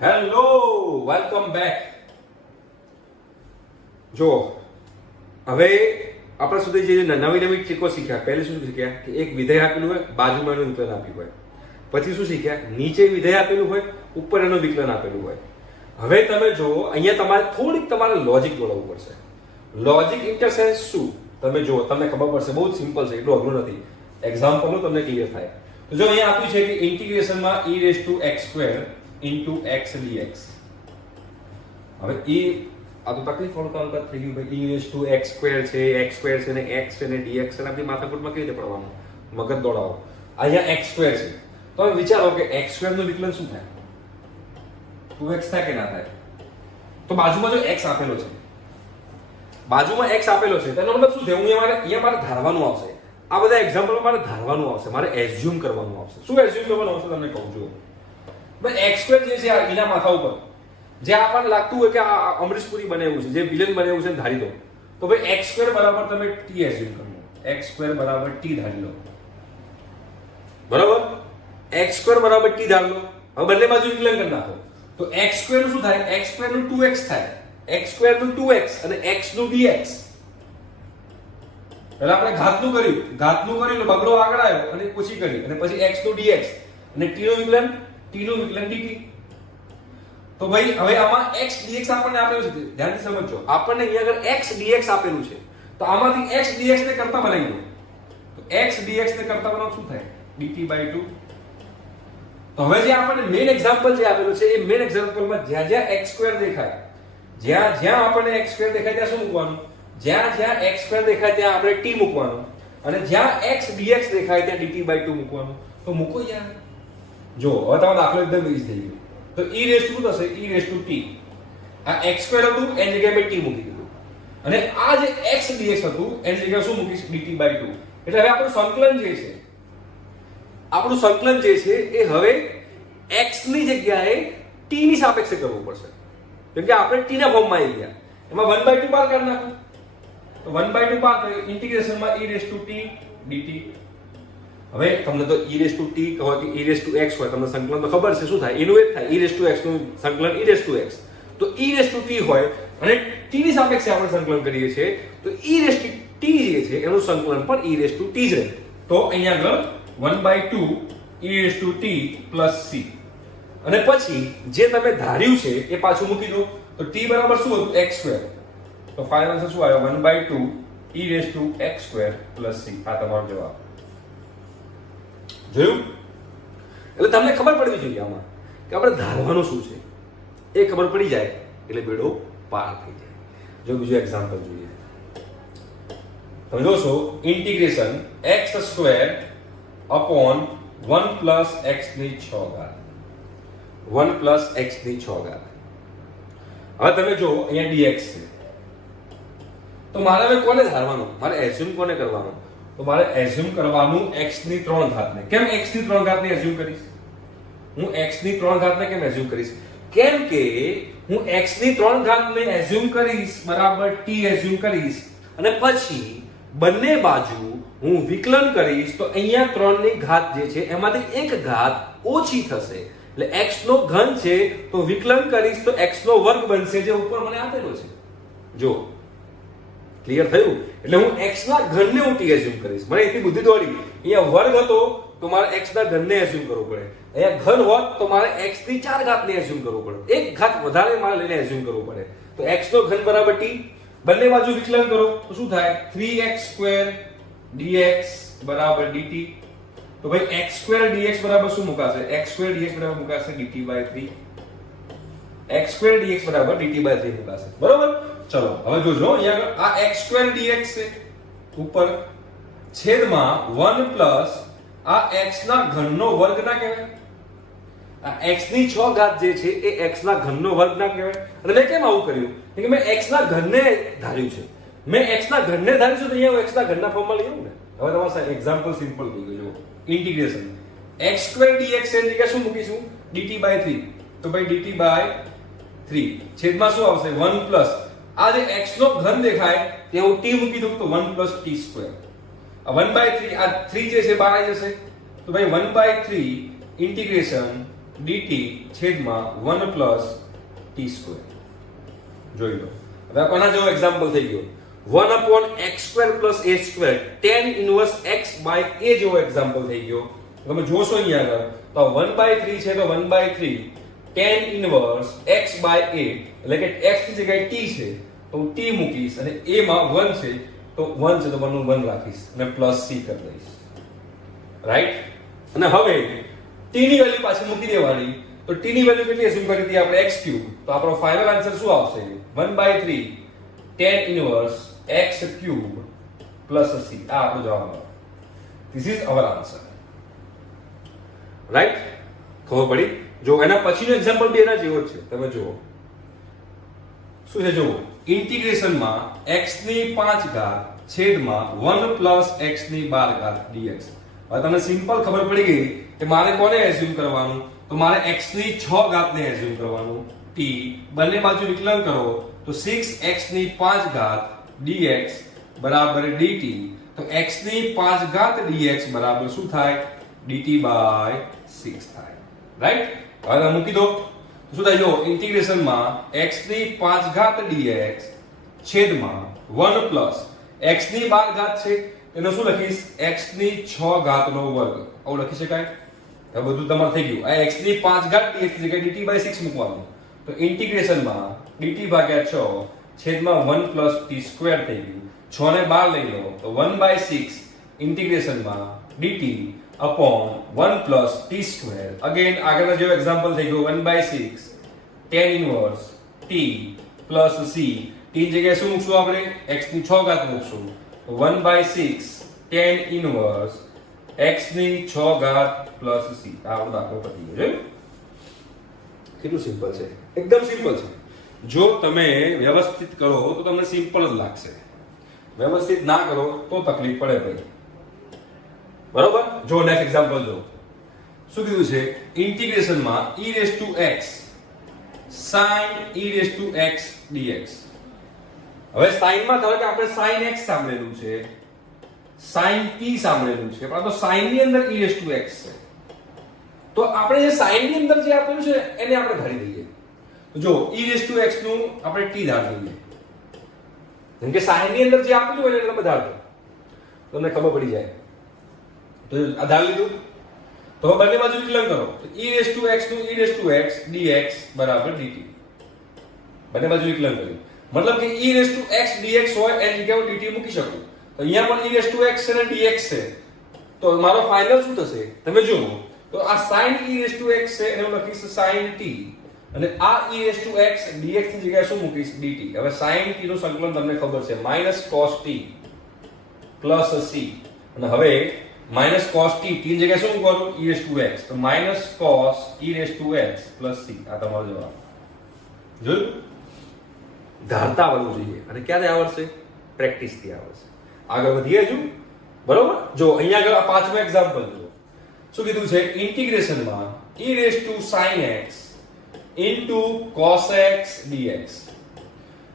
Hello, welcome back. જો હવે આપણે સુધી જે નવી નવી ટ્રીકો શીખ્યા. પહેલી શું શીખ્યા કે એક વિધેય આપેલું હોય, બાજુમાં એનું વિકલન આપ્યું હોય. પછી શું શીખ્યા, નીચે વિધેય આપેલું હોય, ઉપર એનું વિકલન આપેલું હોય. હવે તમે જો અહીંયા તમારે થોડીક તમારે લોજિક દોડવું પડશે. લોજિક ઇન્ટરસેન્સ શું તમે જો, તમને ખબર પડશે. બહુ જ સિમ્પલ છે, એટલું અઘરું નથી. એક્ઝામ્પલનું તમને ક્લિયર થાય. તો જો અહીંયા આપ્યું છે કે ઇન્ટિગ્રેશનમાં e⁻x² into x dx. હવે આ તો તકલીફ વાળું કામકાજ થઈ ગયું ભાઈ. e⁻x² છે, x² છે ને x છે ને dx છે ને આપણી માથાકૂટમાં કેવી રીતે પડવાનું, મગજ દોડાવો. અહીંયા x² છે તો હવે વિચારો કે x² નું વિકલન શું થાય? 2x થાય કે ના થાય? તો બાજુમાં જો x આપેલો છે, બાજુમાં x આપેલો છે તેનો મતલબ શું છે? અહીંયા મારે ધારવાનું આવશે. આ બધા એક્ઝામ્પલ મારે ધારવાનું આવશે, મારે એઝ્યુમ કરવાનું આવશે. શું એઝ્યુમ કરવાનું આવશે તમને કહું છું. ભાઈ x² જે છે એના માથા ઉપર જે આપણને લાગતું હોય કે આ અમરીશપુરી બનાવ્યું છે, જે વિલન બનાવ્યું છે ધારી દો. તો ભાઈ x² બરાબર તમે t એઝ્યુમ કરો. x² બરાબર t ધારી લો. બરાબર, x² બરાબર t ધારી લો. હવે બંને બાજુ વિકલન કરી નાખો તો x² નું શું થાય? x² નું 2x થાય. x² નું 2x અને x નું dx. એટલે આપણે ઘાતનું કર્યું, બગડો આગળ આવ્યો અને ઓછી કરી અને પછી x નું dx અને t નું વિકલન dt. તો ભાઈ હવે આમાં x dx આપણને આપેલું છે, ધ્યાનથી સમજજો. આપણને અહીંયા આગળ x dx આપેલું છે તો આમાંથી x dx ને કરતા બનાવી દો. તો x dx ને કરતા બનાવો શું થાય? dt/2. તો હવે જે આપણને મેઈન એક્ઝામ્પલ જે આપેલું છે એ મેઈન એક્ઝામ્પલમાં જ્યાં જ્યાં x² દેખાય, જ્યાં આપણને x² દેખાય ત્યાં શું મૂકવાનું? જ્યાં x² દેખાય ત્યાં આપણે t મૂકવાનું અને જ્યાં x dx દેખાય ત્યાં dt/2 મૂકવાનું. તો મૂકો યાર. જો હવે તમારો દાખલો એકદમ ઈઝી થઈ ગયો. તો e થશે e⁻t. આ x² હતું એની જગ્યાએ મેં t મૂકી દીધું અને આ જે x dx હતું એની જગ્યાએ શું મૂકીશ? dt/2. એટલે હવે આપણું સંકલન જે છે એ હવે x ની જગ્યાએ t ની સાપેક્ષે કરવું પડશે. કેમ કે આપણે t ના ફોર્મમાં આવી ગયા. એમાં 1/2 બાર કાઢી નાખો. તો 1/2 બાર તો ઇન્ટિગ્રેશનમાં e⁻t dt. હવે તમને તો e⁻t કહો કે e⁻x હોય, તમને સંકલન તો ખબર છે શું થાય? એનું એક થાય e⁻x નું સંકલન e⁻x. તો e⁻t હોય અને t ની સાપેક્ષે આપણે સંકલન કરીએ છીએ તો e⁻t જે છે એનું સંકલન પણ e⁻t જ રહે. તો અહીંયા આગળ 1/2 e⁻t plus c અને પછી જે તમે ધાર્યું છે એ પાછું મૂકી દો. તો t બરાબર શું હતું? x². તો ફાઇનલ આન્સર શું આવ્યો? 1/2 e⁻x² plus c. આ તમારો જવાબ. જોયું? એટલે તમને ખબર પડવી જોઈએ આમાં કે આપણે ધારવાનું શું છે. એ ખબર પડી જાય એટલે બેડો પાર થઈ જાય. જો બીજું એક્ઝામ્પલ જોઈએ. તમે જોશો integration x² upon 1 plus x ની 6 ઘાત. 1 plus x ની 6 ઘાત. હવે તમે જો અહીંયા dx છે તો મારે હવે કોને ધારવાનું? મારે એઝ્યુમ કોને કરવાનું? તો મારે એઝ્યુમ કરવાનું x ની 3 ઘાતને. કેમ x ની 3 ઘાતને એઝ્યુમ કરીશ? હું x ની 3 ઘાતને કેમ એઝ્યુમ કરીશ? કેમ કે હું x ની 3 ઘાતને એઝ્યુમ કરીશ બરાબર t એઝ્યુમ કરીશ અને પછી બંને બાજુ હું વિકલન કરીશ તો અહીંયા 3 ની ઘાત જે છે એમાંથી એક ઘાત ઓછી થશે. એટલે x નો ઘન છે તો વિકલન કરીશ તો x નો વર્ગ બનશે જે ઉપર મને આપેલો છે. જો ક્લિયર થયું? એટલે હું x ના ઘનને હું t એઝ્યુમ કરીશ. મને એટલી બુદ્ધિ દોડી. અહીંયા વર્ગ હતો તો મારે x ના ઘનને એઝ્યુમ કરવું પડે. અહીંયા ઘન હોત તો મારે x ની 4 ઘાતને એઝ્યુમ કરવું પડે. એક ઘાત વધારે મારે લઈને એઝ્યુમ કરવું પડે. તો x નો ઘન બરાબર t. બંને બાજુ વિકલન કરો તો શું થાય? 3x² dx બરાબર dt. તો ભાઈ x² dx બરાબર શું મુકાશે? x² dx બરાબર મુકાશે dt/3. x² dx બરાબર dt/3 મુકાશે. બરાબર? ચલો હવે જોજો અહીંયા આ x² dx છે ઉપર છેદમાં 1 પ્લસ આ x ના ઘનનો વર્ગ ના કહેવાય. આ x ની 6 ઘાત જે છે એ x ના ઘનનો વર્ગ ના કહેવાય. અને મેં કેમ આવું કર્યું? કે મેં x ના ઘનને ધાર્યું છે. મેં x ના ઘનને ધાર્યું છે તો અહીંયા હું x ના ઘનના ફોર્મમાં લઈ આવું ને. હવે તમારું એક્ઝામ્પલ સિમ્પલ થઈ ગયું. જો ઇન્ટિગ્રેશન x² dx ની જગ્યાએ શું મૂકીશું? dt/3. તો ભાઈ dt/3 છેદમાં શું આવશે? 1 પ્લસ આ જે x નો ઘન દેખાય ત્યાં હું t મૂકી દઉં તો 1 plus t². આ 1/3 આ 3 જે છે બહાર આવી જશે. તો ભાઈ 1/3 ઇન્ટિગ્રેશન dt છેદમાં 1 પ્લસ t સ્ક્વેર. જોઈ લો. હવે આ કોના જેવો એક્ઝામ્પલ થઈ ગયો? 1 upon x square plus a square tan inverse x by a જેવો એક્ઝામ્પલ થઈ ગયો. તમે જોશો અહીંયા આગળ તો 1/3 છે તો 1/3 tan inverse x by a એટલે કે x ની જગ્યાએ t છે તો હું t મૂકીશ અને a માં 1 છે તો 1 છે તો 1 નું 1 રાખીશ અને પ્લસ c કરી દઈશ. રાઈટ? અને હવે t ની વેલ્યુ પાછી મૂકી દેવાની. તો t ની વેલ્યુ કેટલી એઝ્યુમ કરી હતી આપણે x ક્યુબ. તો આપણો ફાઇનલ આન્સર શું આવશે? 1/3 tan inverse x cube plus c. આ આપણો જવાબ આવશે. This is our answer. Right? ખબર પડી? જો એના પછીનો એક્ઝામ્પલ બી એના જેવો જ છે. તમે જુઓ શું છે. જુઓ ઇન્ટિગ્રેશનમાં x ની 5 ઘાત છેદમાં 1 પ્લસ x ની 12 ઘાત dx. હવે તમને સિમ્પલ ખબર પડી ગઈ કે મારે કોને એઝ્યુમ કરવાનું? તો મારે x ની 6 ઘાતને એઝ્યુમ કરવાનું. t બંને બાજુ વિકલન કરો તો 6x ની 5 ઘાત dx બરાબર dt. તો x ની 5 ઘાત dx બરાબર શું થાય? dt by 6 થાય. રાઈટ? હવે મૂકી દો તો શું થાય? જો ઇન્ટિગ્રેશનમાં x ની 5 ઘાત dx છેદમાં 1 પ્લસ x ની 12 ઘાત છે એનો શું લખીશ? x ની 6 ઘાતનો વર્ગ. આવું લખી શકાય? હવે બધું તમારે થઈ ગયું. આ x ની 5 ઘાત dx ની જગ્યાએ dt by 6 મૂકવાનું. તો ઇન્ટિગ્રેશનમાં dt ભાગ્યા 6 છેદમાં 1 પ્લસ t સ્ક્વેર થઈ ગયું. 6 ને 12 લઈ લો તો 1/6 ઇન્ટિગ્રેશનમાં dt upon 1 plus t square. Again આગળનો જેવો એક્ઝામ્પલ થઈ ગયો 1/6 tan inverse t plus c. t ની જગ્યાએ શું મૂકશું આપણે? x ની 6 ઘાત મૂકશું. તો 1/6 tan inverse x ની 6 ઘાત plus c. આ આપણો દાખલો પતી ગયો. કેટલું સિમ્પલ છે? એકદમ સિમ્પલ છે. જો તમે વ્યવસ્થિત કરો તો તમને સિમ્પલ જ લાગશે. વ્યવસ્થિત ના કરો તો તકલીફ પડે ભાઈ. બરોબર? જો નેક્સ્ટ એક્ઝામ્પલ જો. શું કીધું છે? ઇન્ટિગ્રેશનમાં e raised to x sin e raised to x dx. હવે sin માં ધારો કે આપણે sin x સાંભળેલું છે, sin t સાંભળેલું છે, પણ આ તો sin ની અંદર e raised to x છે. તો આપણે જે sin ની અંદર જે આપેલું છે એને આપણે ધારી દઈએ. તો જો e raised to x નું આપણે t ધારી દઈએ. જેમ કે sin ની અંદર જે આપેલું હોય એને તમે ધારો. તમને ખબર પડી જાય. તો આ ધારી લીધું. તો બંને બાજુ વિકલન કરો. તો e raised to x નું e raised to x dx બરાબર dt. બંને બાજુ વિકલન કર્યું. મતલબ કે e raised to x dx હોય એની જગ્યાએ dt મૂકી શકું. તો અહીંયા પણ e raised to x છે અને dx છે. તો મારો ફાઇનલ શું થશે? તમે જુઓ. તો આ sin e raised to x છે એને હું લખીશ sin t અને આ e raised to x dx ની જગ્યાએ શું મૂકીશ? dt. હવે sin t નું સંકલન તમને ખબર છે -cos t plus c. અને હવે -cos t ની જગ્યાએ શું મૂકવાનું? e raised to x. તો -cos e raised to x plus c. આ તમારો જવાબ. જોયું? ધારતા આવડવું જોઈએ. અને ક્યારે આવડશે? પ્રેક્ટિસ થી આવડશે. આગળ વધીએ હજુ. બરોબર? જો અહીંયા આગળ આ પાંચમો એક્ઝામ્પલ જો. શું કીધું છે? ઇન્ટિગ્રેશનમાં e raised to sin x into cos x dx.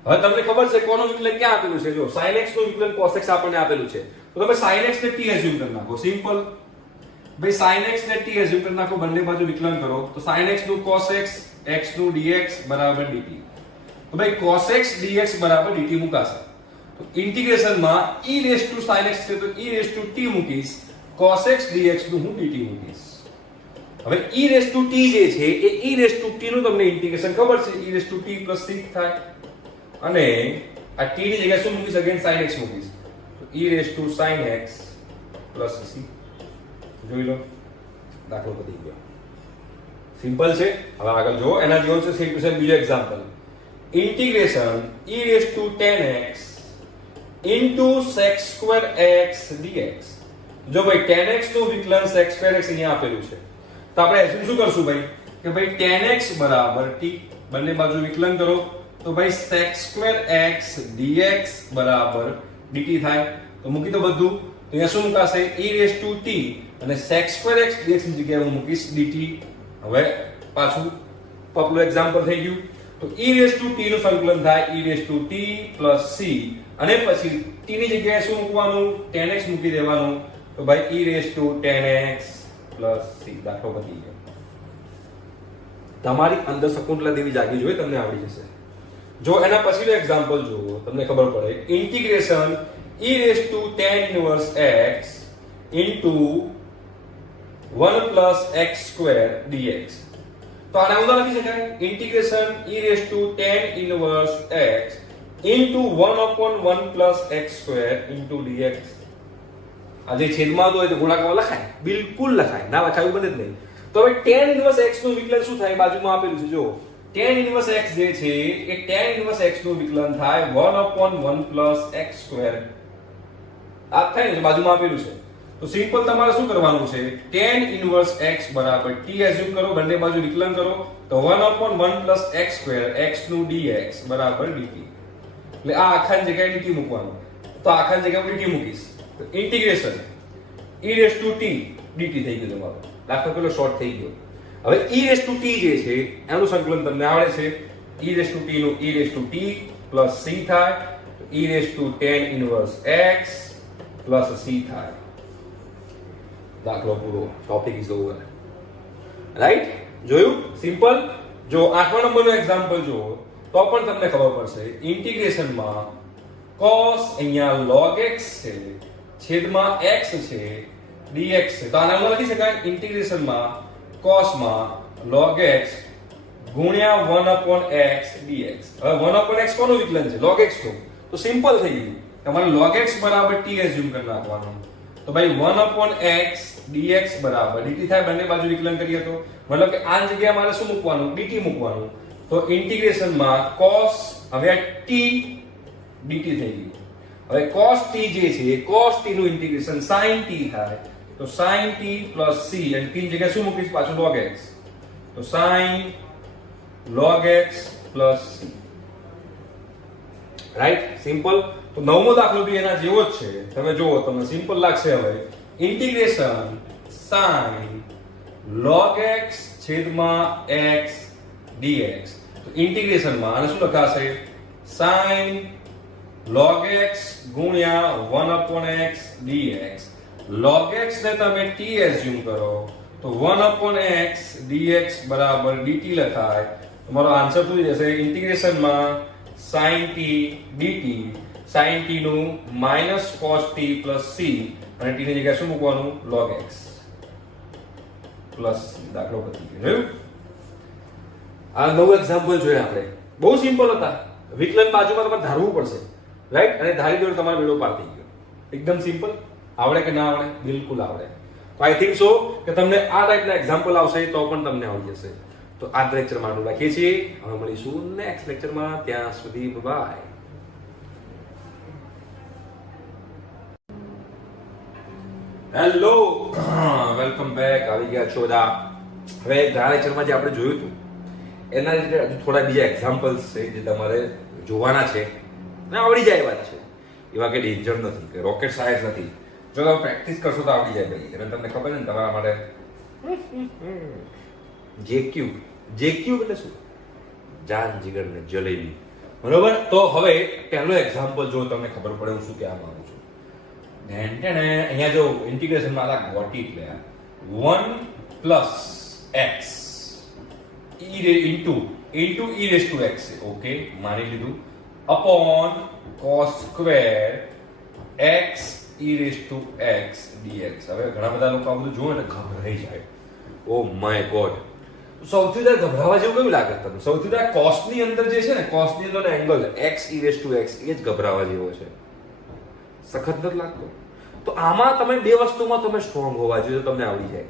હવે તમને ખબર છે કોનું વિકલન ક્યાં આપેલું છે? જો sin x નું વિકલન cos x આપણને આપેલું છે. તો તમે sin x ને t એઝ્યુમ કરી નાખો. સિમ્પલ. ભાઈ sin x ને t એઝ્યુમ કરી નાખો. બંને બાજુ વિકલન કરો. તો sin x નું cos x x નું dx બરાબર dt. તો ભાઈ cos x dx બરાબર dt મુકાશે. તો ઇન્ટિગ્રેશનમાં e raised to sin x છે તો e raised to t મૂકીશ. cos x dx નું હું dt મૂકીશ. હવે e raised to t જે છે એ e raised to t નું તમને ઇન્ટિગ્રેશન ખબર છે. e raised to t plus c થાય. અને આ t ની જગ્યાએ શું મૂકીશ? અગેન sin x મૂકીશ. તો e raised to sin x plus c. જોઈ લો. દાખલો પતી ગયો. સિમ્પલ છે. હવે આગળ જો એના જેવો છે સેમ ટુ સેમ બીજો example. Integration e raised to tan x into sec square x dx. જો ભાઈ tan x નું વિકલન sec square x અહીંયા આપેલું છે. તો આપણે એઝ્યુમ શું કરશું ભાઈ? કે ભાઈ tan x બરાબર t. બંને બાજુ વિકલન કરો. તો ભાઈ sec square x dx બરાબર dt થાય. તો મૂકી દો બધું. તો અહીંયા શું મુકાશે? e raised to t અને sec square x dx ની જગ્યાએ હું મૂકીશ dt. હવે પાછું પપલું એક્ઝામ્પલ થઈ ગયું. તો e raised to t નું સંકલન થાય e raised to t plus c અને પછી t ની જગ્યાએ શું મૂકવાનું? tan x મૂકી દેવાનું. તો ભાઈ e raised to tan x plus c. દાખલો પતી ગયો. તમારી અંદર શકુંતલા દેવી જાગી જોઈએ, તમને આવડી જશે. જો એના પછીનો એક્ઝામ્પલ જુઓ, તમને ખબર પડે. Integration e raised to tan inverse x into 1 plus x square dx. તો આને હું લખી શકાય integration e raised to tan inverse x into 1 upon 1 plus x square into dx. આ જે છેદમાં હોય તો ગુણાકારમાં લખાય, બિલકુલ લખાય, ના લખાયું બને જ નહીં. તો હવે tan inverse x નું વિકલન શું થાય? બાજુમાં આપેલું છે જો. tan inverse x જે છે એ tan inverse x નું વિકલન થાય 1 upon 1 plus x square. આ થાય ને બાજુમાં આપેલું છે. તો સિમ્પલ તમારે શું કરવાનું છે? tan inverse x બરાબર t એઝ્યુમ કરો, બંને બાજુ વિકલન કરો તો 1 upon 1 plus x square x નું dx બરાબર dt. એટલે આ આખાની જગ્યાએ dt મૂકવાનું. તો આખાની જગ્યાએ dt મૂકીશ. તો integration e raised to t dt થઈ ગયું તમારું. દાખલો પેલો શોર્ટ થઈ ગયો. હવે e raised to t જે છે એનું સંકલન તમને આવડે છે. e raised to t નું e raised to t plus c થાય. e raised to tan inverse x plus c થાય. દાખલો પૂરો. Topic is over. રાઈટ? જોયું? સિમ્પલ. જો 8મા નંબરનો એક્ઝામ્પલ જુઓ તો પણ તમને ખબર પડશે. ઇન્ટિગ્રેશનમાં cos અહીંયા log x છે છેદમાં x છે dx છે. તો આને લખી શકાય ઇન્ટિગ્રેશનમાં cos માં log x ગુણ્યા 1 upon x dx. હવે 1 upon x કોનું વિકલન છે? log x નું. તો સિમ્પલ થઈ ગયું. તમારે log x બરાબર t એઝ્યુમ કરી નાખવાનું. તો ભાઈ 1 upon x dx બરાબર dt થાય, બંને બાજુ વિકલન કરીએ તો મતલબ કે આ જગ્યાએ મારે શું મૂકવાનું? dt મૂકવાનું. તો ઇન્ટિગ્રેશનમાં cos હવે t dt થઈ ગયું. હવે cos t જે છે એ cos t નું ઇન્ટિગ્રેશન sin t થાય. તો sin t plus c અને t ની જગ્યાએ શું મૂકીશ? પાછું log x. તો sin log x plus c. Right? Simple. તો 9મો દાખલો બી એના જેવો જ છે. તમે જુઓ, તમને સિમ્પલ લાગશે. હવે ઇન્ટિગ્રેશન sin log x છેદમાં x dx. તો ઇન્ટિગ્રેશનમાં આને શું લખાશે? sin log x ગુણ્યા 1 upon x dx. log x ને તમે t એઝ્યુમ કરો તો 1 upon x dx બરાબર dt લખાય. તમારો આન્સર શું જશે? ઇન્ટિગ્રેશનમાં sin t dt. sin t નું minus cos t plus c અને t ની જગ્યાએ શું મૂકવાનું? log x plus c. દાખલો પતી ગયો. આ નવું એક્ઝામ્પલ જોયા આપણે. બહુ સિમ્પલ હતા. વિકલન બાજુમાં તમારે ધારવું પડશે. રાઈટ? અને ધારી દો તમારો બેડો પાર થઈ ગયો. એકદમ સિમ્પલ. આવડે કે ના આવડે? બિલકુલ આવડે. તો આઈ થિંક સો કે તમને આ ટાઈપના એક્ઝામ્પલ આવશે તો પણ તમને આવડી જશે. તો આ લેક્ચરમાં આટલું રાખીએ છીએ. હવે મળીશું નેક્સ્ટ લેક્ચરમાં. ત્યાં સુધી બાય. Hello, welcome back. આવી ગયા છો બધા. હવે ગયા લેક્ચરમાં જે આપણે જોયું હતું એના રીતે હજુ થોડા બીજા એક્ઝામ્પલ્સ છે જે તમારે જોવાના છે ને આવડી જાય એવા છે. એવા કે ડેન્જર નથી, કે રોકેટ સાયન્સ નથી. જો તમે પ્રેક્ટિસ કરશો તો આવડી જાય ભાઈ. અને તમને ખબર છે ને તમારા માટે જેક્યુ એટલે શું? જાન જીગર ને જલેબી. બરોબર? તો હવે પહેલો એક્ઝામ્પલ જો તમને ખબર પડે હું શું કહેવા માંગુ છું. અહીંયા જો ઇન્ટિગ્રેશન માં આ ગોટી એટલે 1 plus x into e raised to x. Okay, માની લીધું. upon cos square x e raised to x dx. હવે ઘણા બધા લોકો આ બધું જોવે ને ગભરાઈ જાય. Oh my God. સૌથી વધારે ગભરાવા જેવું કેવું લાગે તમને? સૌથી વધારે cos ની અંદર જે છે ને, cos ની અંદર angle x e raised to x એ જ ગભરાવા જેવો છે. સખત નથી લાગતો? તો આમાં તમે બે વસ્તુમાં તમે સ્ટ્રોંગ હોવા જોઈએ તો તમને આવડી જાય.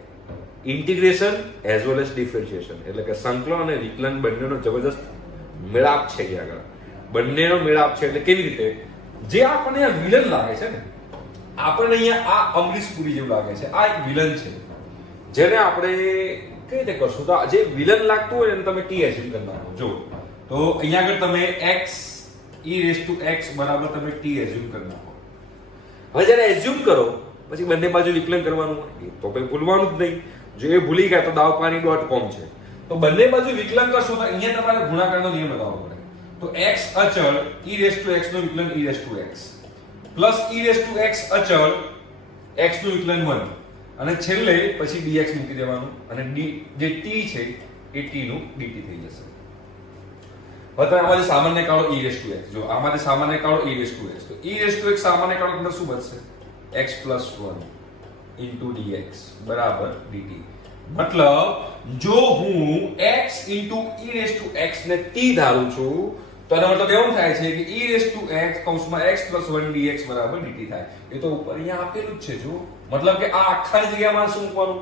Integration as well as differentiation. એટલે કે સંકલન અને વિકલન બંનેનો જબરદસ્ત મેળાપ છે અહીંયા આગળ. બંનેનો મેળાપ છે. એટલે કેવી રીતે? જે આપણને અહીંયા વિલન લાગે છે ને, આપણને અહીંયા આ અમરીશ પુરી જેવું લાગે છે, આ એક વિલન છે જેને આપણે કઈ રીતે કરશું? તો જે વિલન લાગતું હોય એને તમે ટી એઝ્યુમ કરી નાખો. જો તો અહીંયા આગળ તમે x e raised to x બરાબર તમે ટી એઝ્યુમ કરી નાખો. હવે જ્યારે એઝ્યુમ કરો પછી બંને બાજુ વિકલન કરવાનું હોય તો કોઈ ભૂલવાનું જ નહીં. જો એ ભૂલી ગયા તો dawpani.com છે. તો બંને બાજુ વિકલન કરશો તો અહીંયા તમારે ગુણાકારનો નિયમ લગાવવો પડે. તો x અચળ e raised to x નું વિકલન e raised to x plus e raised to x અચળ x નું વિકલન 1 અને છેલ્લે પછી dx મૂકી દેવાનું અને જે t છે એ t નું dt થઈ જશે. હવે તમે આમાંથી સામાન્ય કાઢો e raised to x. જો આમાંથી સામાન્ય કાઢો e raised to x, તો e raised to x સામાન્ય કાઢો એટલે શું બનશે? x plus 1 into dx બરાબર dt. મતલબ જો હું x into e raised to x ને t ધારું છું તો એનો મતલબ એવું થાય છે કે e raised to x કૌંસમાં x plus 1 dx બરાબર dt થાય. એ તો ઉપર અહીંયા આપેલું જ છે. જો મતલબ કે આ આખાની જગ્યાએ મારે શું મૂકવાનું?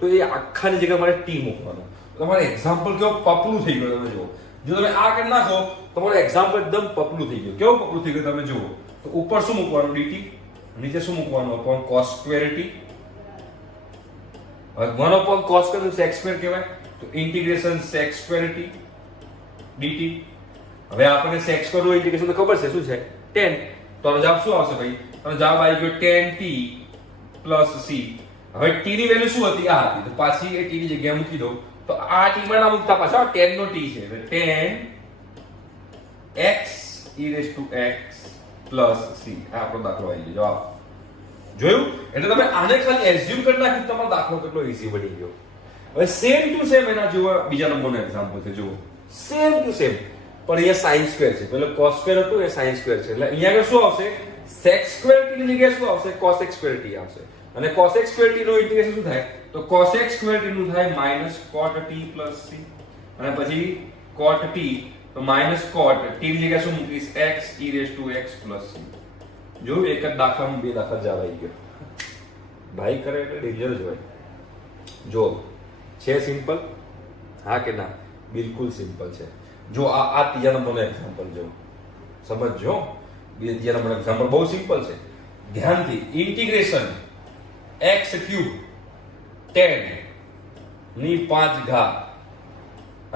તો એ આખાની જગ્યાએ મારે t મૂકવાનું. તમારે એક્ઝામ્પલ કેવો પપલું થઈ ગયું. તમે જુઓ, જો તમે આ કરી નાખો તમારો એક્ઝામ્પલ એકદમ પપલું થઈ ગયું. કેવું પપલું થઈ ગયું તમે જુઓ. તો ઉપર શું મૂકવાનું? dt. નીચે શું મૂકવાનું? upon cos square t. હવે 1 upon cos square sec square કહેવાય. તો integration sec square t dt. હવે આપણને sec square નું ઇન્ટિગ્રેશન તો ખબર છે શું છે? tan. તો જવાબ શું આવશે ભાઈ? તો જવાબ આવી ગયો tan t plus c. હવે t ની વેલ્યુ શું હતી? આ હતી. તો પાછી એ t ની જગ્યાએ મૂકી દો. તો આ t માં ના મૂકતા પાછા tan નો t છે. એટલે tan x e raised to x plus c. આ આપણો દાખલો આવી ગયો. જવાબ જોયું? એટલે તમે આને ખાલી એઝ્યુમ કરી નાખ્યું તમારો દાખલો કેટલો ઈઝી બની ગયો. હવે સેમ ટુ સેમ એના જેવો બીજા નંબરનો એક્ઝામ્પલ છે. જુઓ, સેમ ટુ સેમ પણ અહીંયા sin સ્ક્વેર છે. પેલો cos સ્ક્વેર હતું એ sin સ્ક્વેર છે. એટલે અહીંયા આગળ શું આવશે? sec સ્ક્વેર t ની જગ્યાએ શું આવશે? cos x સ્ક્વેર t આવશે. અને cos x સ્ક્વેર t નું ઇન્ટિગ્રેશન શું થાય? તો cos x સ્ક્વેર t નું થાય minus cot t plus c. અને પછી cot t તો minus cot t ની જગ્યાએ શું મૂકીશ? x e raised to x plus c. જો એક જ દાખલામાં બે દાખલા જવાબ આવી ગયો. ભાઈ કરે એટલે ડેન્જર જ હોય. જો છે સિમ્પલ? હા કે ના? બિલકુલ સિમ્પલ છે. જો આ ત્રીજા નંબરનો એક્ઝામ્પલ જો સમજજો. ત્રીજા નંબરનો એક્ઝામ્પલ બહુ સિમ્પલ છે. ધ્યાનથી ઇન્ટિગ્રેશન x ક્યુબ tan ની 5 ઘાત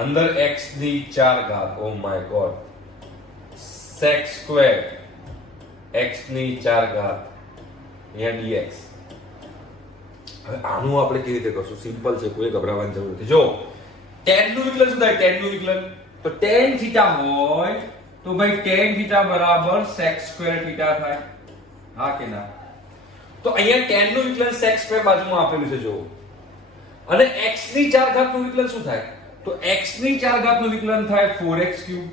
અંદર x ની 4 ઘાત. Oh my God. sec square x ની 4 ઘાત અહીંયા dx. હવે આનું આપણે કેવી રીતે કરશું? સિમ્પલ છે, કોઈ ગભરાવાની જરૂર નથી. જો tan નું વિકલન શું થાય? tan નું વિકલન તો tan થીટા હોય તો ભાઈ tan થીટા બરાબર sec સ્ક્વેર થીટા થાય. હા કે ના? તો અહીંયા tan નું વિકલન sec સ્ક્વેર બાજુમાં આપેલું છે. જો અને x ની 4 ઘાત નું વિકલન શું થાય? તો x ની 4 ઘાત નું વિકલન થાય 4x ક્યુબ.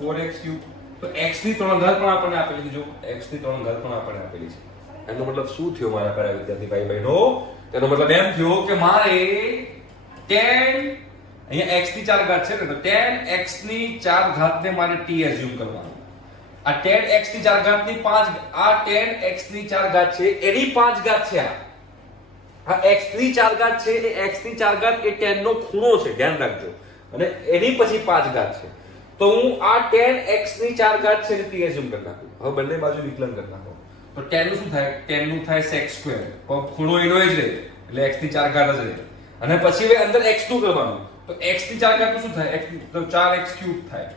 4x ક્યુબ તો x ની 3 ઘાત પણ આપણને આપેલી છે. જો x ની 3 ઘાત પણ આપણને આપેલી છે. એનો મતલબ શું થયો મારા પ્યારા વિદ્યાર્થી ભાઈ બહેનો? તેનો મતલબ એમ થયો કે મારે tan અહીંયા x ની 4 ઘાત છે ને, તો tan x ની 4 ઘાત ને મારે t એઝ્યુમ કરવાનું. આ tan x ની 4 ઘાત ની 5 આ tan x ની 4 ઘાત છે એની 5 ઘાત છે. આ x ની 4 ઘાત છે એ x ની 4 ઘાત એ tan નો ખૂણો છે, ધ્યાન રાખજો. અને એની પછી 5 ઘાત છે. તો હું આ tan x ની 4 ઘાત છે t એઝ્યુમ કરી નાખું. હવે બંને બાજુ વિકલન કરી નાખો. તો tan નું શું થાય? tan નું થાય sec સ્ક્વેર. ખૂણો એનો જ રહે એટલે x ની 4 ઘાત જ રહે. અને પછી હવે અંદર x નું કરવાનું. તો x ની 4 ઘાત નું શું થાય? x તો 4x ક્યુબ થાય.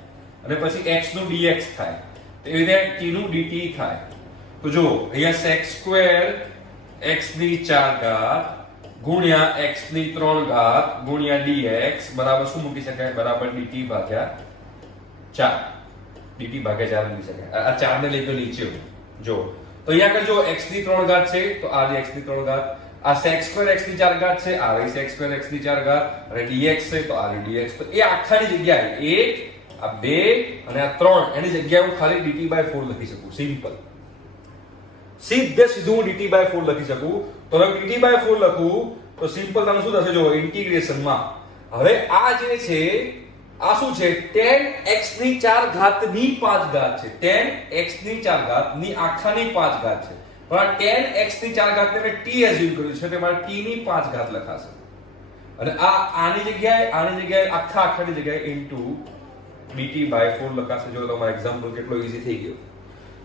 અને પછી x નું dx થાય. તો એ રીતે t નું dt થાય. તો જો અહીંયા sec સ્ક્વેર x ની 4 ઘાત ગુણ્યા x ની 3 ઘાત ગુણ્યા dx બરાબર શું મૂકી શકાય? બરાબર dt ભાગ્યા 4. dt ભાગ્યા 4 મૂકી શકાય. આ 4 ને લઈ તો નીચે જો. તો અહીંયા આગળ જો x ની 3 ઘાત છે તો આ x ની 3 ઘાત. આ sec સ્ક્વેર x ની 4 ઘાત છે, આ રહી sec સ્ક્વેર x ની 4 ઘાત અને dx છે તો આ રહી dx. તો એ આખાની જગ્યાએ 1 આ 2 અને આ 3 એની જગ્યાએ હું ખાલી dt/4 લખી શકું. સિમ્પલ. સીધે સીધું હું dt/4 લખી શકું. તો હવે dt/4 લખું તો સિમ્પલ તમને શું થશે? જો ઇન્ટિગ્રેશનમાં હવે આ જે છે આ શું છે? tan x ની 4 ઘાત ની 5 ઘાત છે. tan x ની 4 ઘાત ની આખાની 5 ઘાત છે. પણ આ tan x ની 4 ઘાત ને મેં t એઝ્યુમ કર્યું છે. તે મારે t ની 5 ઘાત લખાશે. અને આની જગ્યાએ આખાની જગ્યાએ ઇન્ટુ dt/4 લખાશે. જો તમારો એક્ઝામ્પલ કેટલો ઈઝી થઈ ગયો.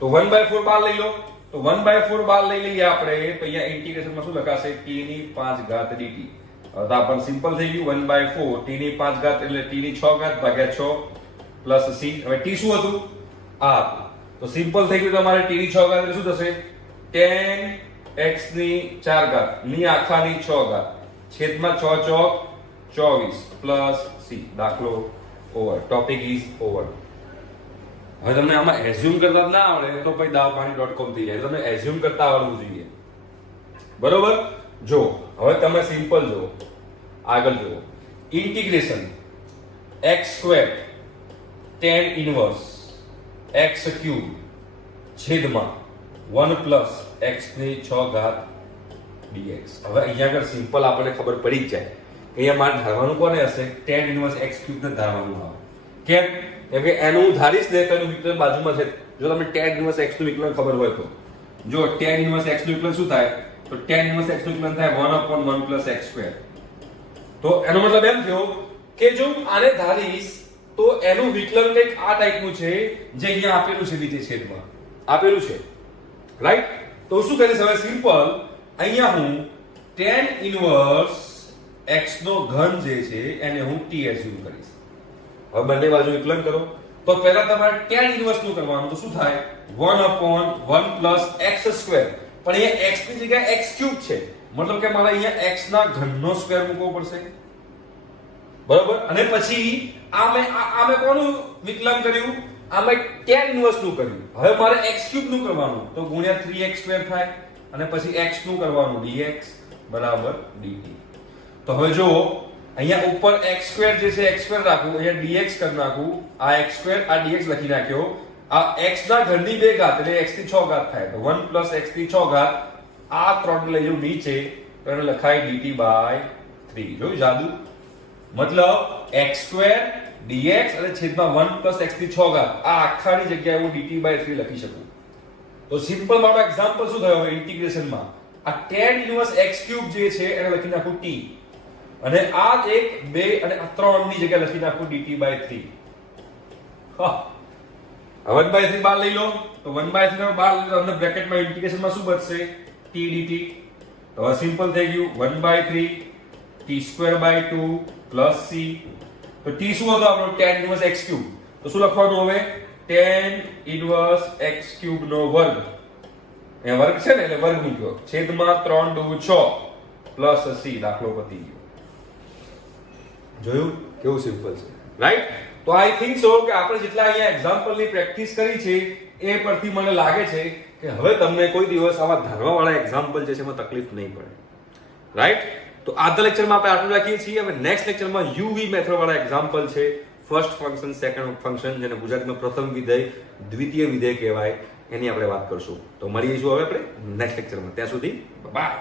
તો 1/4 બહાર લઈ લો. તો 1/4 બહાર લઈ લઈએ આપણે તો અહીંયા ઇન્ટિગ્રેશનમાં શું લખાશે? t ની 5 ઘાત dt. હવે તો આપણને સિમ્પલ થઈ ગયું. 1/4 t ની 5 ઘાત એટલે t ની 6 ઘાત ભાગ્યા 6 પ્લસ c. હવે t શું હતું? આ હતું. તો સિમ્પલ થઈ ગયું. તમારે t ની 6 ઘાત એટલે શું થશે? tan x ની 4 ઘાત ની આખાની 6 ઘાત છેદમાં 6 ચોક 24 પ્લસ c. દાખલો ઓવર. Topic is over. હવે તમને આમાં એઝ્યુમ કરતા ના આવડે તો પછી dawpani.com થઈ જાય. તમને એઝ્યુમ કરતા આવડવું જોઈએ. બરોબર? જો હવે તમે સિમ્પલ જો આગળ જો integration x² tan inverse x³ છેદમાં 1 પ્લસ x ની 6 ઘાત dx. હવે અહીંયા આગળ સિમ્પલ આપણને ખબર પડી જ જાય કે અહીંયા મારે ધારવાનું કોને હશે? tan ઇન્વર્સ x³ ને ધારવાનું આવે. કેમ? કેમ કે એનું હું ધારીશ ને તો એનું વિકલન બાજુમાં છે. જો તમને tan ઇન્વર્સ x નું વિકલન ખબર હોય તો જો tan ઇન્વર્સ x નું વિકલન શું થાય? તો tan ઇન્વર્સ x નું વિકલન થાય 1/1 plus x². તો એનો મતલબ એમ થયો કે જો આને ધારીશ તો એનું વિકલન કંઈક આ ટાઈપનું છે જે અહીંયા આપેલું છે નીચે છેદમાં આપેલું છે, રાઈટ? તો શું કરીશ હવે? સિમ્પલ અહીંયા હું tan ઇન્વર્સ x નો ઘન જે છે એને હું t એઝ્યુમ કરીશ. હવે બંને બાજુ વિકલન કરો તો પહેલા તમારે tan ઇન્વર્સ નું કરવાનું. તો શું થાય? 1/1 plus x². પણ અહીંયા x ની જગ્યાએ x³ છે, મતલબ કે મારે અહીંયા x ના ઘનનો સ્ક્વેર મૂકવો પડશે, બરાબર? અને પછી આ મેં કોનું વિકલન કર્યું? આ મેં tan ઇન્વર્સ નું કર્યું. હવે મારે x³ નું કરવાનું તો ગુણ્યા 3x² થાય અને પછી x નું કરવાનું dx બરાબર dt. તો હવે જો અહીંયા ઉપર x² જે છે x² રાખું, અહીંયા dx કરી નાખું. આ x² આ dx લખી નાખ્યો. આ x ના ઘનની 2 ઘાત એટલે x ની 6 ઘાત થાય. તો 1 plus x ની 6 ઘાત આ 3 લઈ જાઉં નીચે તો એને લખાય dt/3. જોયું જાદુ? મતલબ x² dx અને છેદમાં 1 plus x ની 6 ઘાત આ આખાની જગ્યાએ હું dt/3 લખી શકું. તો સિમ્પલ મારો એક્ઝામ્પલ શું થયો? ઇન્ટિગ્રેશનમાં આ tan ઇન્વર્સ x³ જે છે એને લખી નાખું t અને આ 1 2 અને આ 3 ની જગ્યાએ લખી નાખું dt/3. હા, 1/3 બહાર લઈ લો તો 1/3 ને બહાર લઈ લો અંદર બ્રેકેટમાં ઇન્ટિગ્રેશનમાં શું બચશે? t dt. તો હવે સિમ્પલ થઈ ગયું 1/3 t²/2 પ્લસ c. તો t શું હતો આપણો? tan inverse x³. તો શું લખવાનું હવે? tan ઇન્વર્સ x³ નો વર્ગ. એ વર્ગ છે ને એટલે વર્ગ મૂક્યો છેદમાં 3 2 6 પ્લસ c. દાખલો પતી ગયો. જોયું કેવું સિમ્પલ છે, રાઈટ? તો આઈ થિંક સો કે આપણે જેટલા અહીંયા એક્ઝામ્પલની પ્રેક્ટિસ કરી છે એ પરથી મને લાગે છે કે હવે તમને કોઈ દિવસ આવા ધારવાવાળા એક્ઝામ્પલ જે છે એમાં તકલીફ નહીં પડે, રાઈટ? તો આજના લેક્ચરમાં આપણે આટલું રાખીએ છીએ. હવે નેક્સ્ટ લેક્ચરમાં યુવી મેથડ વાળા એક્ઝામ્પલ છે. ફર્સ્ટ ફંક્શન, સેકન્ડ ફંક્શન, જેને ગુજરાતીમાં પ્રથમ વિધેય, દ્વિતીય વિધેય કહેવાય, એની આપણે વાત કરશું. તો મળીશું હવે આપણે નેક્સ્ટ લેક્ચરમાં. ત્યાં સુધી બાય.